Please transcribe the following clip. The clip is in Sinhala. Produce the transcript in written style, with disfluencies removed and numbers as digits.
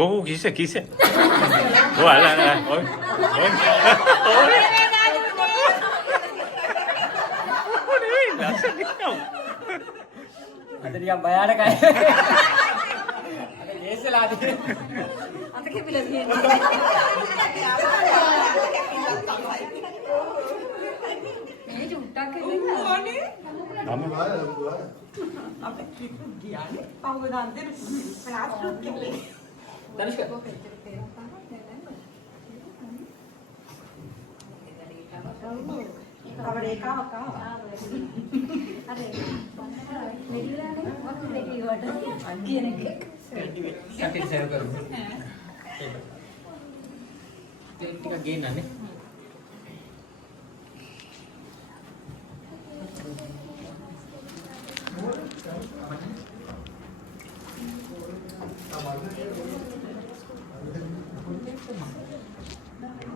Oh, kisa, kisa. Wala na. Oy. Oy. Oy. Oy, lasa ikaw. අද නිකන් බයානකයි. අද කේසලාද. අත කෙපිලා තියෙනවා. මේ චුට්ටක් Tama. අපේ ට්‍රිප් ගියානේ. පහුගිය දාන්තේ ක්ලාස් ට්‍රිප් ගිහලා. තනිෂ්ක කවර එකක් අර මෙඩිලානේ මොකද මෙඩි වට කියන එක සැපින් සර්ව් කරමු. ඒක ටිකක් ගේන්නනේ.